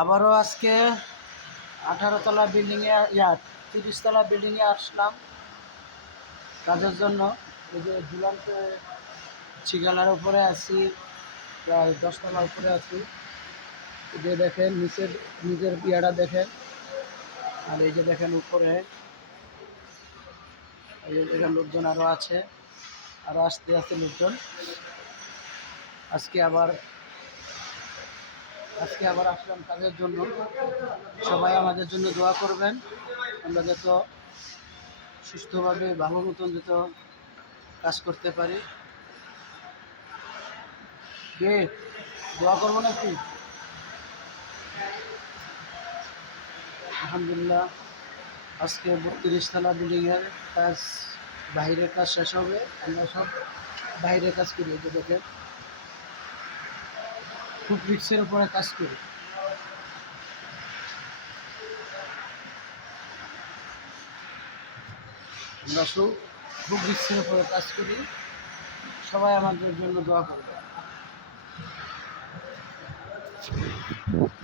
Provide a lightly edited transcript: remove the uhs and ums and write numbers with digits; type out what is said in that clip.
আবারও আজকে 18 তলা বিল্ডিংয়ে 30 তলা বিল্ডিংয়ে আসলাম কাজের জন্য। এই যে ঝুলন্ত ঠিকানার উপরে আছি, প্রায় 10 তলা উপরে আছি। যে দেখেন নিজের ইয়াটা দেখেন, আর এই যে দেখেন উপরে, এই যে দেখেন লোকজন আরও আছে, আরও আসতে আসতে লোকজন। আজকে আবার আসলাম কাজের জন্য। সবাই আমাদের জন্য দোয়া করবেন, আমরা যত সুস্থভাবে ভালো মতন যত কাজ করতে পারি। কে দোয়া করবো নাকি? আলহামদুলিল্লাহ, আজকে 32 তলা বিল্ডিংয়ের কাজ, বাইরের কাজ শেষ হবে। আমরা সব বাইরের কাজ করি, যে দেখেন খুব রিক্সের উপরে কাজ করি। আমরা খুব রিক্সের উপরে কাজ করি। সবাই আমাদের জন্য দোয়া করবে।